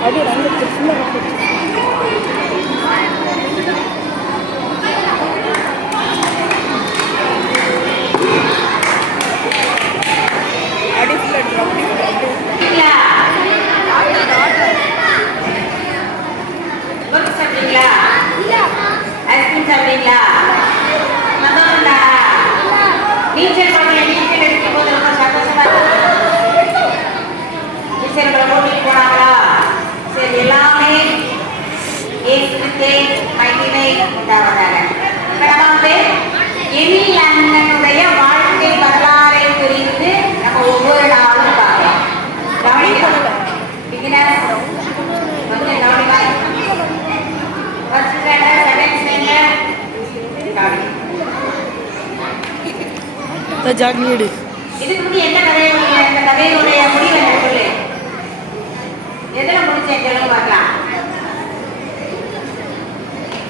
அப்படியே ரங்கத்து ஃபுல்லாக ரங்கத்து அடி ஃபுல்லாக சாப்பிட்டீங்களா? ஐஸ்கிரீம் சாப்பிட்டீங்களா? நீச்சல் பண்ணி நீச்சல் எடுக்கும் போது ரொம்ப சந்தோஷமா நீச்சல் கூட்டிட்டு போனாங்களா? சரி, எல்லாமே ஏசுக்கே மகிமை உண்டாவதாக. இப்ப நம்ம வந்து எமி அண்ணனுடைய வாழ்க்கை வரலாறை குறித்து நம்ம ஒவ்வொரு நாளும் பார்க்கலாம். கவனிக்கணும். கொஞ்சம் கவனிப்பாங்க. ஃபர்ஸ்ட் ஸ்டாண்டர்ட், செகண்ட் ஸ்டாண்டர்ட் கவனிக்கணும். இதுக்கு முன்னாடி என்ன கதை? இந்த கதையினுடைய முடிவு என்ன சொல்லு? எதில் முடிச்சேன் சொல்லுங்க பார்க்கலாம்.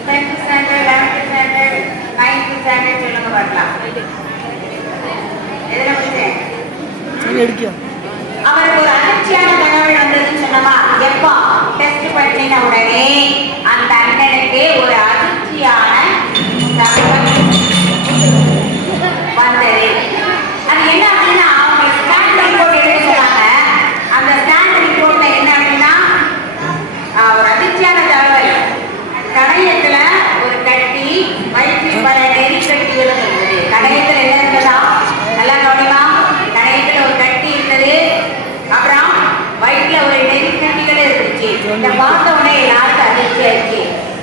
10th standard, 11th standard, 9th standard சொல்லுங்க பார்க்கலாம். எதில் முடிச்சேன்? அவருக்கு ஒரு அதிர்ச்சியான தகவல் வந்ததுன்னு சொன்னமா? எப்போ டெஸ்ட் பண்ணின உடனே அந்த அண்ணனுக்கு ஒரு அதிர்ச்சியான தகவல் வந்தது. அது என்ன அப்படின்னா, அவங்க ஸ்டாண்ட் ரிப்போர்ட் எடுக்க சொன்னாங்க. அந்த ஸ்டாண்ட் ரிப்போர்ட்ல என்ன அப்படின்னா, ஒரு அதிர்ச்சியான தகவல். கணையத்துல ஒரு கட்டி, வயிற்றில் பல நெறி கட்டிகளும் இருந்தது. கணையத்துல என்ன இருந்ததா? நல்லா கவனிமா. கணையத்துல ஒரு கட்டி இருந்தது, அப்புறம் வயிற்றுல ஒரு நெறி கட்டிகள் இருந்துச்சு. இதை பார்த்த உடனே எல்லாருக்கும் அதிர்ச்சி ஆயிடுச்சு.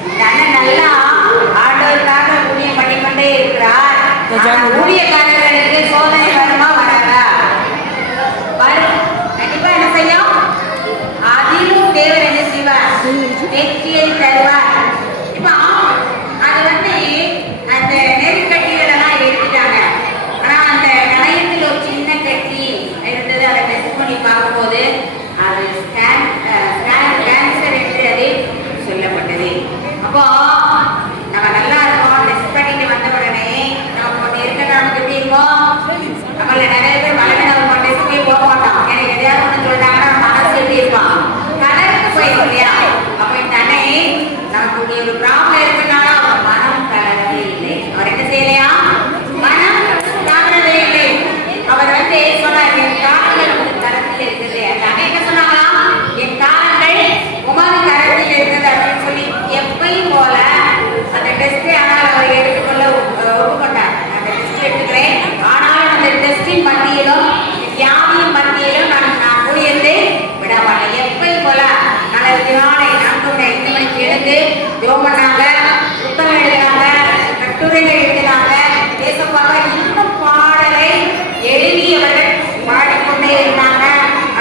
இந்த அண்ணன் நல்லா ஆண்டவருக்காக ஊழியம் பண்ணிக்கொண்டே இருக்கிறார். ஊழியக்காரர்களுக்கு சோதனை வருமா வராதா? வரும். கண்டிப்பா என்ன செய்யும்? அதிலும் தேவர் என்ன செய்வார்? வெற்றியை தருவார். இப்ப அது வந்து அந்த நெருக்கட்டிகள் எல்லாம் எடுத்துட்டாங்க. ஆனா அந்த கணையத்தில் ஒரு சின்ன கட்டி இருந்தது. அதை டெஸ்ட் பண்ணி பார்க்கும்போது அது கேன்சர் என்று அது சொல்லப்பட்டது. அப்போ நம்ம நல்லா இருக்கோம். டெஸ்ட் பண்ணிட்டு வந்த உடனே நம்ம நமக்கு எப்படி இருக்கும்? நம்மள நிறைய பேர் பலவீனம் டெஸ்ட்கே போக மாட்டோம். எனக்கு எதையாவது ஒன்று சொல்லிட்டாங்கன்னா மனசு எப்படி இருக்கும்? கலருக்கு போயிடும் இல்லையா? அப்போ இந்த அன்னை நமக்கு ஒரு ப்ராப்ளம் இருக்குனால அவர் மனம் கலரவே இல்லை. அவர் என்ன செய்யலையா? மனம் கலரவே இல்லை. அவர் வந்து சொன்னார், என் காலங்கள் உமது கரத்தில் இருக்குது. அந்த அன்னை என்ன சொன்னாங்களா? என் காலங்கள் உமது கரத்தில் இருக்குது அப்படின்னு சொல்லி எப்பயும் போல அந்த டெஸ்டை ஆனால் அவர் எடுத்துக்கொள்ள ஒப்புக்கொண்டார். அந்த டெஸ்ட் எடுத்துக்கிறேன், ஆனாலும் அந்த டெஸ்டின் மத்தியிலும் வியாதியின் மத்தியிலும் நான் ஊழியத்தை விட மாட்டேன். எப்பயும் போல நாளைக்கு நாளை 4:05 மணிக்கு எழுந்து ஜெபம் பண்ணாங்க, புத்தகம் எழுதினாங்க, கட்டுரைகள் எழுதினாங்க. தேசப்பாக இன்னும் பாடலை எழுதியவர்கள் பாடிக்கொண்டே இருந்தாங்க.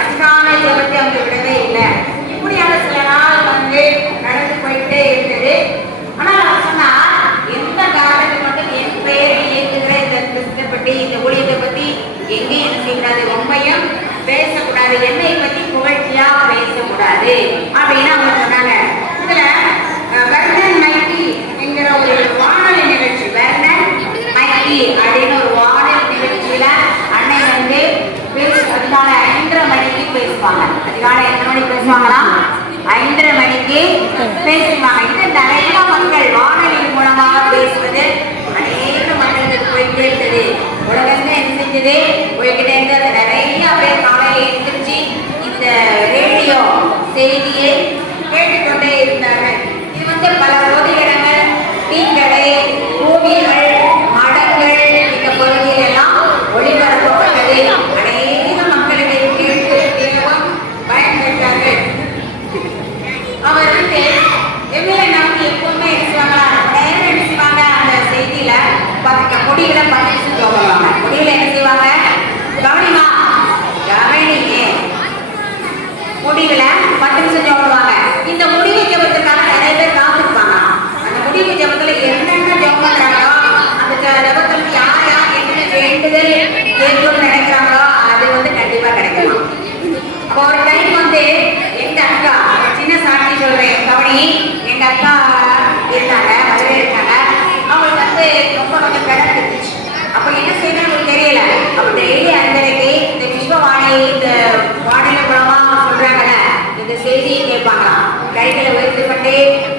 அதிகாலை ஜெபத்தை அவங்க விடவே இல்லை. இப்படியான சில நாள் வந்து நடந்து போயிட்டே இருந்தது. ஆனால் அவர் சொன்னார், எந்த காரணத்தை மட்டும் என் பெயரை இயக்குகிற இந்த கிறிஸ்தை பற்றி, இந்த ஊழியத்தை பற்றி எங்கேயும் என்ன செய்யக்கூடாது, உண்மையும் பேசக்கூடாது, என்னை பற்றி புகழ்ச்சியா பேசக்கூடாது அப்படின்னு அவங்க சொன்னாங்க. இதுல வெர்னன் மைட்டி என்கிற ஒரு வானொலி நிகழ்ச்சி, வெர்னன் மைட்டி அப்படின்னு ஒரு வானொலி நிகழ்ச்சியில அன்னை வந்து அதிகாலை 5:30 மணிக்கு பேசுவாங்க. அதிகாலை எத்தனை மணிக்கு பேசுவாங்களா? 5:30 மணிக்கு பேசுவாங்க. இது நிறைய மக்கள் வானொலி மூலமாக பேசுவது அநேக மக்களுக்கு போய் கேட்டது. உலகமே என்ன செஞ்சது? போய்கிட்டே இருந்தது. நிறைய பேர் காலையில் எழுந்திரிச்சு இந்த ரேடியோ செய்தியை கேட்டுக்கொண்டே இருந்தார்கள். இது வந்து பல பொது இடங்கள், டீக்கடை, கோவில்கள், மடங்கள், இந்த பகுதியில் எல்லாம் ஒளிபரப்பப்பட்டது. அநேக மக்களுக்கு கேட்டு கேட்கவும் பயன்பெற்றார்கள். அவர் வந்து எவ்வளவு நமக்கு எப்பவுமே எடுத்துவாங்களா? நேரம் எடுத்துவாங்க. அந்த செய்தியில முடிவுல 10 நிமிஷம் சொல்லுவாங்க. முடிவுல என்ன செய்வாங்க? கவனிமா, கவனிங்க. முடிவுல 10 நிமிஷம் சொல்லுவாங்க. இந்த முடிவு ஜெபத்துக்காக நிறைய பேர் காத்திருப்பாங்க. அந்த முடிவு ஜெபத்துல என்னென்ன ஜெபம் பண்றாங்களோ, அந்த ஜெபத்துல யார் யார் என்ன வேண்டுதல் கேட்கணும்னு நினைக்கிறாங்களோ அது வந்து கண்டிப்பா கிடைக்கும். அப்போ ஒரு டைம் வந்து எங்க அக்கா, சின்ன சாட்சி சொல்றேன் கவனி, எங்க அக்கா கேட்பாங்களாம். கைகளை உயர்த்தி கொண்டே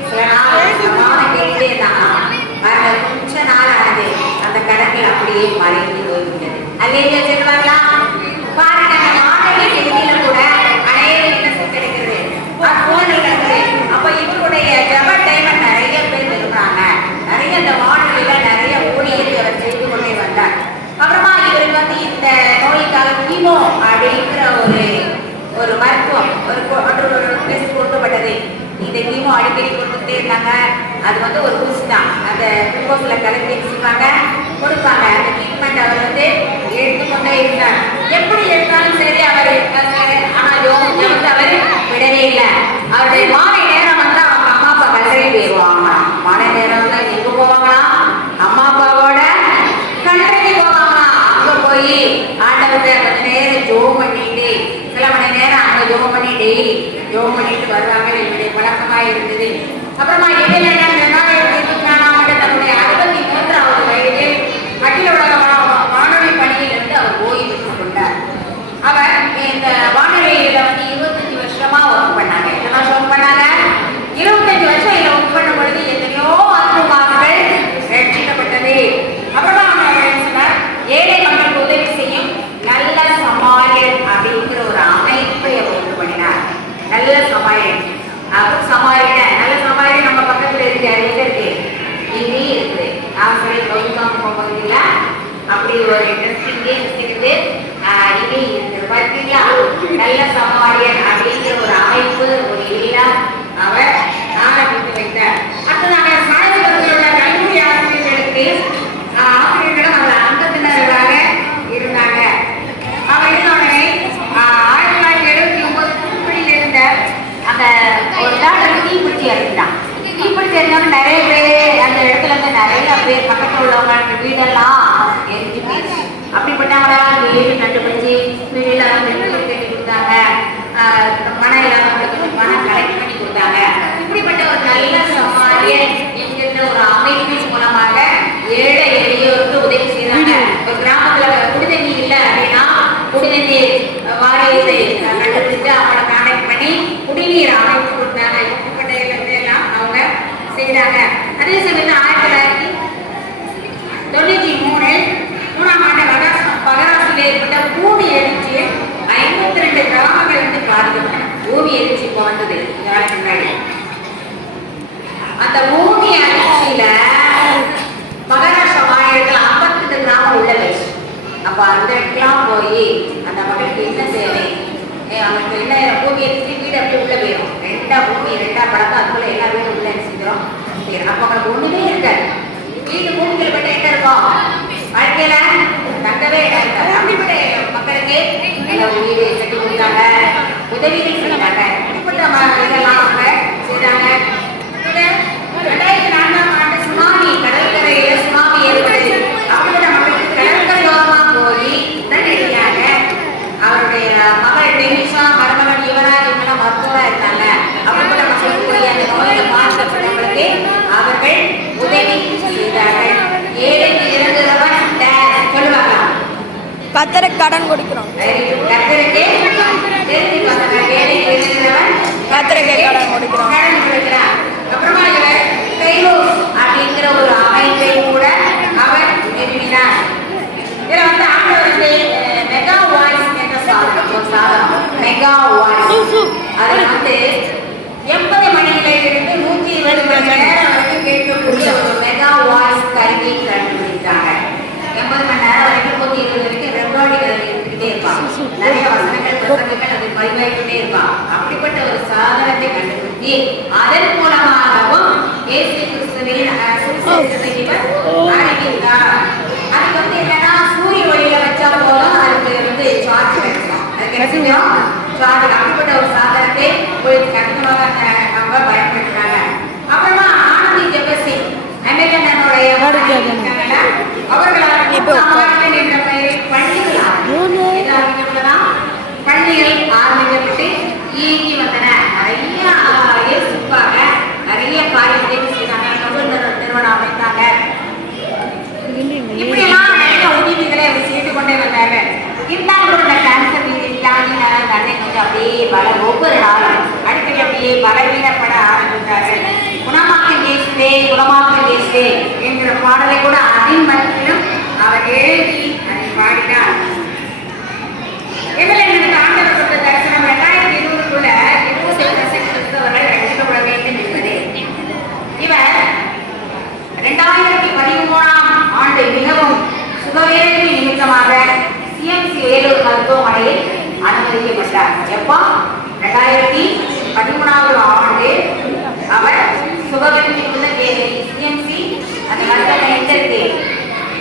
சில நாள் சமாதானம் கேட்டுட்டே இருந்தாங்களாம். அந்த கொஞ்ச நாள் ஆனது அந்த கடன்கள் அப்படியே மறைந்து போய்விட்டது. அல்லேலூயா சொல்லுவாங்களா? பாருங்க, நம்ம வானொலி செய்தியில கூட அநேக என்ன கிடைக்கிறது, போன்கள் இருக்குது. அப்ப இவருடைய ஜப டைம் நிறைய பேர் விரும்புறாங்க. நிறைய இந்த வானொலியில நிறைய ஊழியத்தை அவர் செய்து கொண்டே வந்தார். அப்புறமா இவருக்கு வந்து இந்த நோய்க்காக கீமோ அப்படிங்கிற ஒரு மருத்துவம் ஒரு டெஸ்ட் கொடுக்கப்பட்டது. இந்த கீமோ அடிக்கடி கொடுத்துட்டே இருந்தாங்க. அது வந்து ஒரு ஊசி தான், அந்த குளுக்கோஸ்ல கலந்து வச்சுருப்பாங்க, கொடுப்பாங்க. அந்த ட்ரீட்மெண்ட் அவர் வந்து எடுத்துக்கொண்டே இருந்தார். எப்படி எடுத்தாலும் சரி அவர் ஆனால் யோகத்தை வந்து அவர் விடவே இல்லை. அவருடைய மாலை நேரம் வந்து அவங்க அம்மா அப்பா கல்லறை போயிடுவாங்களாம். மாலை நேரம் வந்து எங்கே போவாங்களாம்? அம்மா அப்பாவோட கல்லறைக்கு போவாங்களாம். அங்கே போய் ஆண்டவர்கிட்ட கொஞ்ச நேரம் ஜோம் பண்ணிட்டு, சில மணி நேரம் அங்கே ஜோம் பண்ணிட்டு ஜோம் பண்ணிட்டு வருவாங்க. என்னுடைய பழக்கமாக இருந்தது. அப்புறமா இடையில தன்னுடைய 63வது வயதில் அகில உலக வானொலி பணியிலிருந்து அவர் ஓய்வு பெற்றுக் கொண்டார். அவர் இந்த வானொலியில வந்து 25 வருஷமா ஒர்க் பண்ணாங்க. எத்தனை வருஷம் ஒர்க் பண்ணாங்க? 25 வருஷம் இதில் ஒர்க் பண்ணும் பொழுது எத்தனையோ ஆத்மாக்கள் ரட்சிக்கப்பட்டது. அப்புறமா அவங்க சொன்னார், ஏழை மக்களுக்கு உதவி செய்யும் நல்ல சமாரியன் அப்படிங்கிற ஒரு அமைப்பை அவர் உண்டு பண்ணினார். நல்ல சமாரியன், சமாரியன், நல்ல சமாரியன் நம்ம பக்கத்துல இருக்கு. எங்க இருக்கு? இங்கே இருக்குது. நான் சொல்லி கவுதாம் பகுதியில் அப்படி ஒரு இன்ட்ரெஸ்ட் இங்கே இருக்குது. இங்கே இருக்குது பார்த்தீங்களா? நல்ல சமாரியன் அப்படிங்கிற ஒரு அமைப்பு, ஒரு இல்லம் அவர் ஆரம்பித்து வைத்தார். அடுத்ததாக சாயந்தரத்திலுள்ள கல்லூரி ஆசிரியர்களுக்கு ஆசிரியர்களும் அவர் அங்கத்தினர்களாக இருந்தாங்க. அவர் இருந்தவுடனே 1979 தூத்துக்குடியில் இருந்த அந்த ஒரு டாக்டர் தீப்பிடிச்சி அறிஞ்சான். தீப்பிடிச்சி அறிஞ்சவங்க நிறைய பேர் அந்த இடத்துல இருந்து நிறைய பேர் பக்கத்தில் உள்ளவங்க வீடெல்லாம் எரிஞ்சு போயிடுச்சு. அப்படிப்பட்டவங்களாம் வீடு கண்டுபிடிச்சி வீடெல்லாம் கட்டி கொடுத்தாங்க. மனம் இல்லாதவங்களுக்கு பணம் கலெக்ட் பண்ணி கொடுத்தாங்க. இப்படிப்பட்ட ஒரு நல்ல சமாரியன் என்கின்ற ஒரு அமைப்பின் மூலமாக ஏழை எளியோருக்கு உதவி செய்தாங்க. ஒரு கிராமத்துல குடிதண்ணி இல்லை அப்படின்னா குடிதண்ணி வாரியத்தை கண்டுபிடிச்சு அவங்களை கான்டாக்ட் பண்ணி குடிநீர் அமைப்பு கொடுத்தாங்க. இப்படிப்பட்ட எல்லாம் அவங்க செய்தாங்க. அதே சமயத்தில் 1993ஆம் ஆண்டு மகாராஷ்டிரில் ஏற்பட்ட பூமி எழுச்சி 52 கிராமங்கள் வந்து பாதிக்கப்பட்டன. பூமி எழுச்சி இப்போ வந்தது முன்னாடி. அந்த பூமி எழுச்சியில மகாராஷ்டிரா மாநிலத்தில் 52 கிராமம் உள்ள வச்சு. அப்ப அந்த இடத்துலாம் போய் அந்த மக்களுக்கு என்ன தேவை, அவங்களுக்கு என்ன பூமி எழுச்சி வீடு அப்படி உள்ள போயிடும். பூமி ரெண்டா பழக்கம், அதுக்குள்ள எல்லா வீடும் உள்ள செஞ்சிடும். அப்ப அவங்களுக்கு ஒண்ணுமே இருக்காது. வீட்டு பூமிகள் பட்ட என்ன இருக்கும்? வாழ்க்கையில தங்கவே இடம் இருக்காது. அப்படிப்பட்ட மக்களுக்கு வீடு கட்டி கொடுத்தாங்க, உதவிகள் செய்தாங்க. இப்படிப்பட்ட இதெல்லாம் அவங்க செய்தாங்க. 2004ஆம் ஆண்டு சுனாமி, கடற்கரையில சுனாமி ஏற்படுது. அப்படிப்பட்ட மக்களுக்கு கடற்கரையோரமா போய் உடனடியாக அவருடைய மகள் டெனிஷா, மருமகன் யுவராஜ் இவங்கெல்லாம் மருத்துவரா இருந்தாங்க. அப்படிப்பட்ட மக்களுக்கு போய் அந்த நோயில பாதிக்கப்பட்டவர்களுக்கு அவர்கள் உதவி செய்தார்கள். ஏழைக்கு இறங்குகிறவன் சொல்லுவாங்க, கத்தருக்கு கடன் கொடுக்கிறோம். கத்தருக்கு ஏழைக்கு இறங்குகிறவன் கத்தருக்கு கடன் கொடுக்கிறான். அப்புறமா இவர் கைலோஸ் அப்படிங்கிற ஒரு அமைப்பை கூட அவர் நிறுவினார். இதுல வந்து ஆண்டவர் வந்து மெகா வாய்ஸ் என்ற சாதனம் மெகா வாய்ஸ், அதுல வந்து 80 மணியிலிருந்து 120 மணி நேரம் வரைக்கும் கேட்கக்கூடிய ஒரு மெகா வாய்ஸ் கருவி கண்டுபிடித்தாங்க. 80 மணி நேரம் வரைக்கும் 120 வரைக்கும் ரெக்கார்டிங் இருந்துகிட்டே இருப்பாங்க. நிறைய வசனங்கள் பிரசங்கங்கள் அது பதிவாகிட்டே இருப்பாங்க. அப்படிப்பட்ட ஒரு சாதனத்தை கண்டுபிடிச்சி அதன் மூலமாகவும் இயேசு கிறிஸ்துவின் சுவிசேஷத்தை இவர் அறிவித்தார். அதுக்கு வந்து என்னன்னா சூரிய ஒளியில வச்சா போதும் அதுக்கு வந்து சார்ஜ் கிடைக்கும். அதுக்கு என்ன செய்யும்? சார்ஜ். அப்படிப்பட்ட ஒரு சாதனத்தை கண்டிப்பாக அவங்க பயன்படுத்துறாங்க. அப்புறமா ஆனந்தி ஜெபசிங் அமெரிக்கனுடைய அவர்களால் என்ற பெயரில் பள்ளிகள் ஆரம்பிக்கப்பட்டு இயங்கி வந்தன. நிறைய இயேசுக்காக நிறைய காரியத்தை செய்தாங்க. நிறுவனம் அமைத்தாங்க. இப்படிலாம் நிறைய உதவிகளை அவர் செய்து கொண்டே வந்தாங்க. இருந்தாலும் கேன்சர் வியாதினால சொல்லி பலவீனப்பட ஆரம்பித்தார்கள். குணமாக்கு இயேசுவே என்கிற பாடலை கூட அதின் மத்தியிலும் அவர் எழுதி அதை பாடினார். இதில் எனக்கு ஆண்டவர் கொடுத்த தரிசனம் 2020க்குள்ள 20% கிறிஸ்தவர்கள் ரட்சிக்கப்பட வேண்டும் என்பது. இவர் 2013ஆம் ஆண்டு மிகவும் சுகவேதனை நிமித்தமாக சிஎம்சி வேலூர் மருத்துவமனையில் அனுமதிக்கப்பட்டார். எப்போ 2013ஆவது ஆண்டு அவர் சுகவேதனை உள்ள சிஎம்சி அந்த மருத்துவமனை எங்க இருக்கு?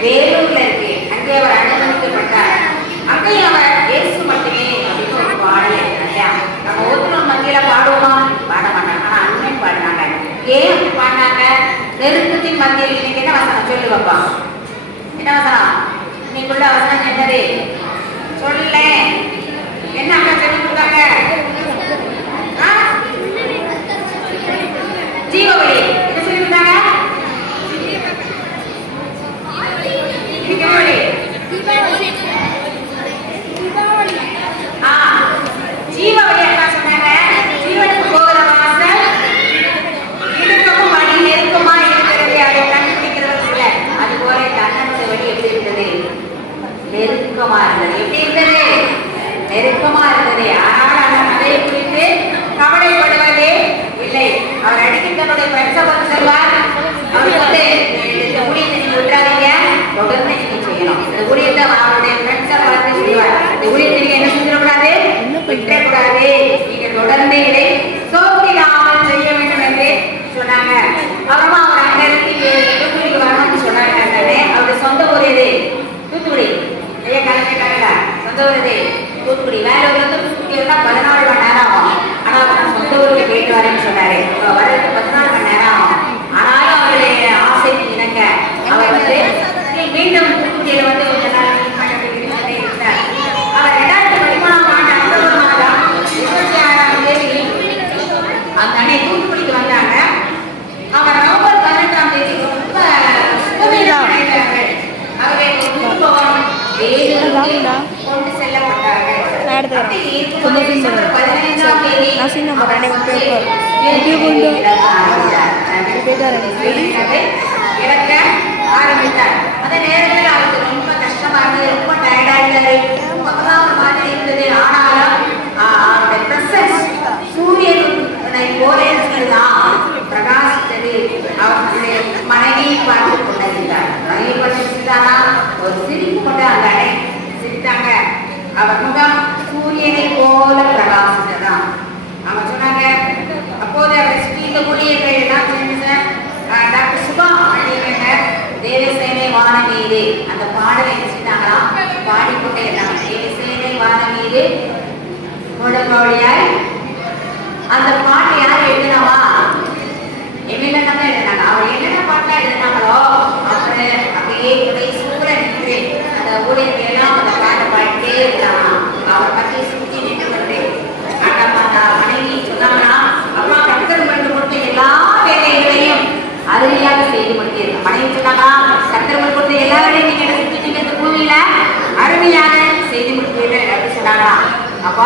வேலூர்ல இருக்கு. அங்கே அவர் அனுமதிக்கப்பட்டார். அங்கேயும் அவர் இயேசு மட்டுமே அப்படின்னு ஒரு பாடலை இல்லையா? நம்ம ஒருத்தர் மத்தியில பாடுவோமா? பாட மாட்டாங்க. ஆனா அண்ணன் பாடினாங்க. ஏன் அப்படி பாடினாங்க? நெருக்கத்தின் மத்தியில் இன்னைக்கு என்ன வசனம் சொல்லு பாப்பா? என்ன வசனம்? இன்னைக்குள்ள வசனம் என்னது? சொல்ல என்ன அக்கா சொல்லி கொடுத்தாங்க? ஜீவவழி என்ன சொல்லி கொடுத்தாங்க? ஜீவவழி அக்கா சொன்னாங்க. ஜீவனுக்கு போகிற வாசல் இடுக்கமும் வழி நெருக்கமா இருக்கிறது. அதை கண்டுபிடிக்கிறவங்க இல்லை. அது போல தன்னோட வழி எப்படி இருந்தது? நெருக்கமா இருந்தது. எப்படி இருந்தது? நெருக்கமா இருந்தது. ஆனால் அந்த மலையை குறித்து கவலைப்படுவதே இல்லை. அவர் அடிக்கடி தன்னுடைய பரிசை பார்த்து சொல்வார். அவர் வந்து இந்த ஊழியத்தை நீங்க விட்டுறாதீங்க, தொடர்ந்து நீங்க செய்யணும். இந்த ஊழியத்தை அவருடைய ஃப்ரெண்ட்ஸை பார்த்து சொல்லுவார். இந்த ஊழியத்தை நீங்க என்ன செஞ்சிடக்கூடாது? விட்டுறக்கூடாது. நீங்க தொடர்ந்து இதை சோர்ந்திடாமல் செய்ய வேண்டும் என்று சொன்னாங்க. அப்புறமா அவர் அங்கிருந்து தூத்துக்குடிக்கு வரணும்னு சொன்னாங்க. அவருடைய சொந்த ஊர் எது? தூத்துக்குடி. ஐயா கலந்துட்டாங்க. சொந்த ஊர் எது? தூத்துக்குடி. வேலூர்ல இருந்து தூத்துக்குடி வந்தா 14 மணி நேரம் ஆகும். ஆனா அவர் சொந்த ஊருக்கு போயிட்டு வரேன்னு சொன்னாரு. வரதுக்கு 14 மணி நேரம் ஆகும். ஆனாலும் அவருடைய ஆசைக்கு இணங்க அவர் வந்து மீண்டும் தூத்துக்குடியில வந்து கொஞ்ச நாள் இருந்தார். அவர் 2013ஆம் ஆண்டு அக்டோபர் மாதம் 26ஆம் தேதி அந்த அன்னை தூத்துக்குடிக்கு வந்தாங்க. அவர் நவம்பர் 18ஆம் தேதி ரொம்ப அவர்கள் குடும்பம் கொண்டு செல்லப்பட்டார்கள். டிசம்பர் 15ஆம் தேதி இறக்க ஆரம்பித்தார். அந்த நேரத்தில் அவருக்கு ரொம்ப கஷ்டமா இருந்தது. ரொம்ப டயர்டா இருந்தாரு. ரொம்ப மாதிரி இருந்தது. ஆனாலும் அவருடைய பிரசன்ஸ் சூரியனை போல இருந்ததுதான் பிரகாசித்தது. அவருடைய மனைவி பார்த்து கொண்டிருந்தார். மனைவி கொண்டிருந்தாரா ஒரு சிரிப்பு கொண்டு அந்த அடை சிரித்தாங்க. அவர் முகம் சூரியனை போல பிரகாசித்ததான். அவங்க சொன்னாங்க. அப்போது அவர் ஸ்ரீல ஊழியர்கள் எல்லாம் சேர்ந்து டாக்டர் சுபா அப்படிங்கிற தேவசேனை வான மீது அந்த பாடலை நினைச்சிட்டாங்களா? பாடிக்கொண்டே இருந்தாங்க. தேவசேனை வான மீது முழங்கோழியாய். அந்த பாட்டு யார் எழுதினாவா? எமிலன் தான் எழுதினாங்க. அவர் என்னென்ன பாட்டா எழுதினாங்களோ அவர் அப்படியே துணை சூழ நின்று அந்த ஊழியர்கள் எல்லாம் அந்த பாட்டை பாடிட்டே இருந்தாங்க. அவர் பற்றி சுற்றி நின்று கொண்டு அந்த மனைவி சொன்னாங்கன்னா, அப்பா கர்த்தர் பண்ணி கொடுத்த எல்லா வேலைகளையும் அருமையாக செய்து முடித்தீர்கள். மனைவி சொன்னாங்கன்னா, கர்த்தர் பண்ணி கொடுத்த எல்லா வேலையும் நீங்க செஞ்சுட்டீங்க. இந்த பூமியில அருமையாக செய்து முடித்தீர்கள் அப்படின்னு சொன்னாங்களா? அப்போ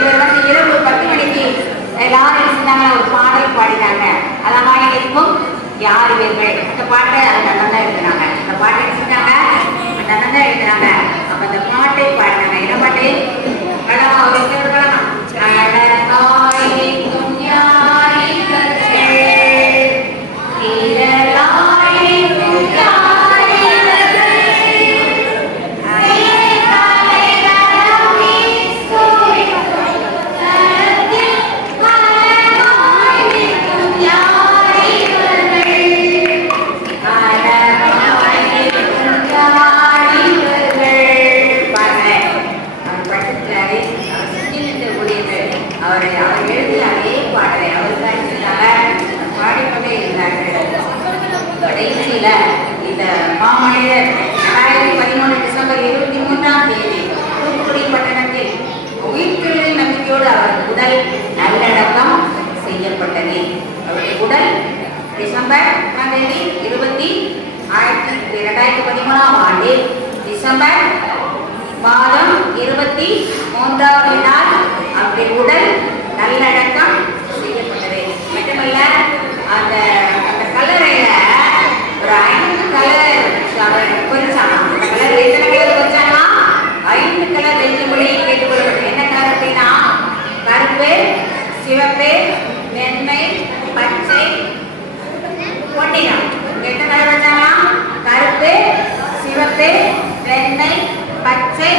இவர் வந்து இரவு 10 மணிக்கு எல்லாரும் என்ன செஞ்சாங்கன்னா ஒரு பாடல் பாடினாங்க. அதான் இருக்கும் யார் இவர்கள். அந்த பாட்டை அந்த அண்ணன் தான் எழுதினாங்க. அந்த பாட்டை என்ன செஞ்சாங்க? அந்த அண்ணன் தான் எழுதினாங்க. அப்ப அந்த பாட்டை பாடினாங்க. என்ன பாட்டு? கடமா ஒரு கடமா இந்த மாமனிதர் 2013 டிசம்பர் 23ஆம் தேதி தூத்துக்குடி பட்டணத்தில் உயிர்த்தெழுதல் நம்பிக்கையோடு அவர் உடல் நல்லடக்கம் செய்யப்பட்டது. அவருடைய உடல் டிசம்பர் 2013ஆம் ஆண்டு டிசம்பர் மாதம் 23ஆவது நாள் அவருடைய உடல் நல்லடக்கம் சிவப்பு, வெண்மை, பச்சை, பொன்னிறம். எத்தனை கலர் வச்சாலாம்? கருப்பு, சிவப்பு, வெண்மை, பச்சை,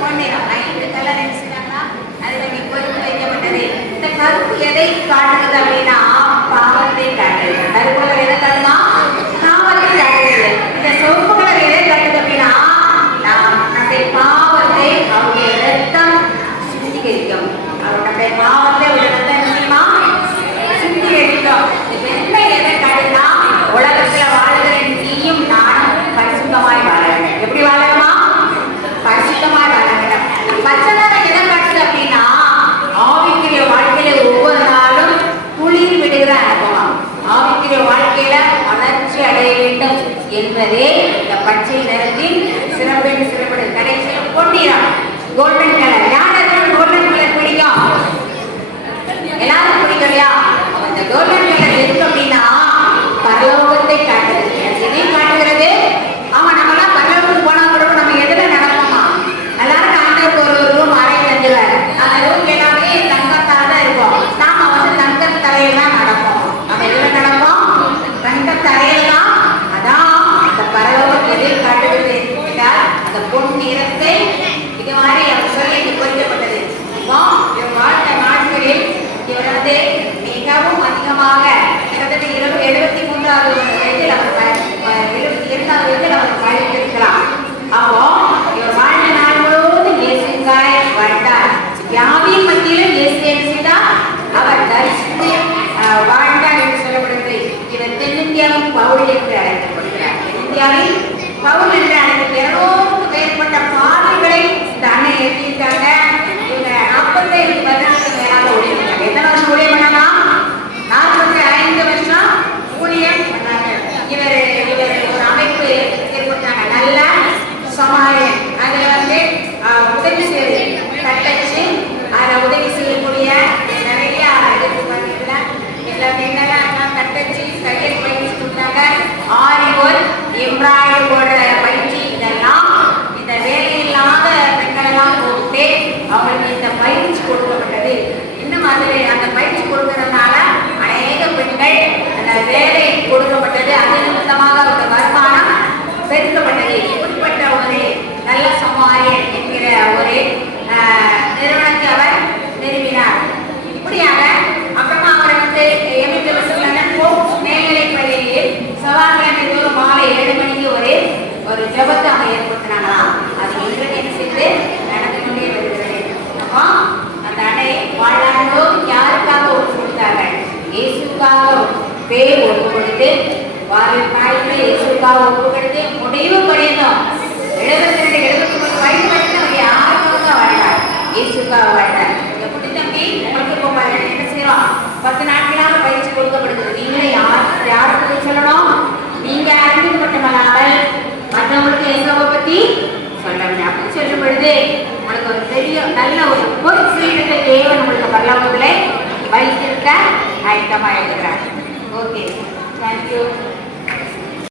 பொன்னிறம். 5 கலர் இருந்துச்சுனாங்களா? அதுல இங்கே பொறுத்து வைக்கப்பட்டது. இந்த கருப்பு எதை காட்டுகிறது அப்படின்னா பாவத்தை காட்டுது. கருப்பு கலர் எதை காட்டுமா? பாவத்தை காட்டுகிறது. இந்த சிவப்பு கலர் எதை காட்டுது அப்படின்னா நம்முடைய பாவத்தை அவருடைய ரத்தம் சுத்திகரிக்கும். நம்முடைய பாவத்தை ஒரு ரத்தம் என்ன செய்யுமா? சுத்திகரிக்கும். வெண்மை எதை காட்டுதுன்னா உலகத்துல வாழ்கிற நீயும் நானும் பரிசுத்தமாய் வாழ வேண்டும். எப்படி வாழணுமா? பரிசுத்தமாய் வாழ வேண்டும். பச்சை நிறம் எதை காட்டுது அப்படின்னா ஆவிக்குரிய வாழ்க்கையில ஒவ்வொரு நாளும் குளிர் விடுகிற அனுபவம். ஆவிக்குரிய வாழ்க்கையில வளர்ச்சி அடைய வேண்டும் என்பதே இந்த பச்சை நிறத்தின் சிறப்பு. கடைசியில் பொன்னிறம், கோல்டன் கலர். யாருக்கு கோல்டன் கலர் பிடிக்கும்? எல்லாரும் பிடிக்கலையா? அந்த கோல்டன் கலர் எதுக்கு அப்படின்னா பரலோகத்தை காட்டுறது. எதை காட்டுகிறது? ஆமா, நம்மளாம் பரலோகத்துக்கு போனா கூட நம்ம எதுல நடப்போமா? எல்லாரும் ஆண்டவருக்கு ஒரு ரூம் அறை தந்துவார். அந்த ரூம் எல்லாமே தங்கத்தால் தான் இருக்கும். நாம தங்க தரையில தான் நடப்போம். நம்ம எதுல நடப்போம்? தங்க தரையில தான். அதான் அந்த பரலோகம் எதை காட்டுகிறது என்றால் அந்த பொன் நிறத்தை இது மாதிரி அவர் சொல்லி இங்கு குறிக்கப்பட்டது. வாழ்ந்த நாட்களில் இவர் மிகவும் அதிகமாக 73வது வயதில் அவர் 72வது வயதில் அவர் வாழ்ந்திருக்கிறார். அப்போ இவர் வாழ்ந்த நாள் முழுவதும் இயேசுக்காய் வாழ்ந்தார். வியாதியின் மத்தியிலும் இயேசு செய்தார். அவர் தரிசித்து வாழ்ந்தார் என்று சொல்லப்படுகிறது. இவர் தென்னிந்தியாவின் பவுல் என்று அழைக்கப்படுகிறார். தென்னிந்தியாவில் பவுல் என்று அழைக்க 200க்கும் மேற்பட்ட பாடல்களை இந்த அண்ணன் எழுதியிருக்காங்க. இவங்க 45 வருடங்களுக்கு மேலாக ஊழியர்கிறாங்க. எத்தனை வருஷம் ஊழியம் பண்ணாங்க? 45 வருஷம் ஊழியம் பண்ணாங்க. இவர் ஒரு அமைப்பு ஏற்பட்டாங்க, நல்ல சமாரியன். அதுல உதவி செய்ய தட்டச்சு, அதில் உதவி செய்யக்கூடிய நிறைய என்னெல்லாம் தட்டச்சு தையல் பயிற்சி கொடுத்தாங்க. ஆரிவோர் எம்ப்ராய்டரி போடுற பயிற்சி, இதெல்லாம் இந்த வேலையில்லாத பெண்களெல்லாம் கூப்பிட்டு அவங்களுக்கு இந்த பயிற்சி கொடுக்கப்பட்டது. இன்னும் அதில் அந்த பயிற்சி கொடுக்கறதுனால அநேக பெண்கள் அந்த வேலை கொடுக்கப்பட்டது. அது நிமித்தமாக அவருடைய வருமானம் பெருக்கப்பட்டது. இப்படிப்பட்ட ஒரு நல்ல சமாரியன் என்கிற ஒரு நிறுவனத்தை அவர் நிறுவினார். இப்படியாக அப்புறமா அவர் மேல்நிலை பள்ளியில் செவ்வாய்க்கிழமை தோறும் மாலை 7 மணிக்கு ஒரு ஜபத்தை அவங்க ஏற்படுத்தினாங்களாம். அது இன்றைக்கு என்ன செய்து நடந்து கொண்டே வருகிறது. அப்போ அந்த அடை வாழ்நாளோ யாருக்காக ஒப்பு கொடுத்தார்கள்? இயேசுக்காக பேர் ஒப்பு கொடுத்து வாழ்நாளில் இயேசுக்காக ஒப்பு கொடுத்து முடிவு பண்ணியிருந்தோம். 72 73 வயது வரைக்கும் அவர் யாருக்காக வாழ்ந்தார்? இயேசுக்காக வாழ்ந்தார். எப்படி தம்பி உங்களுக்கு இப்போ என்ன செய்யறோம்? 10 நாட்களாக பயிற்சி கொடுக்கப்படுகிறது. நீங்களே யாருக்கு சொல்லணும்? நீங்க அறிந்தது மட்டுமல்லாமல் மற்றவங்களுக்கு இயேசுவை பத்தி சொல்லணும். அப்படி சொல்லும் பொழுது உங்களுக்கு ஒரு பெரிய நல்ல ஒரு பொறுப்பு தேவன் உங்களுக்கு பரலோகத்திலே வைத்திருக்க ஆயத்தமாக இருக்கிறார். Okay, thank you.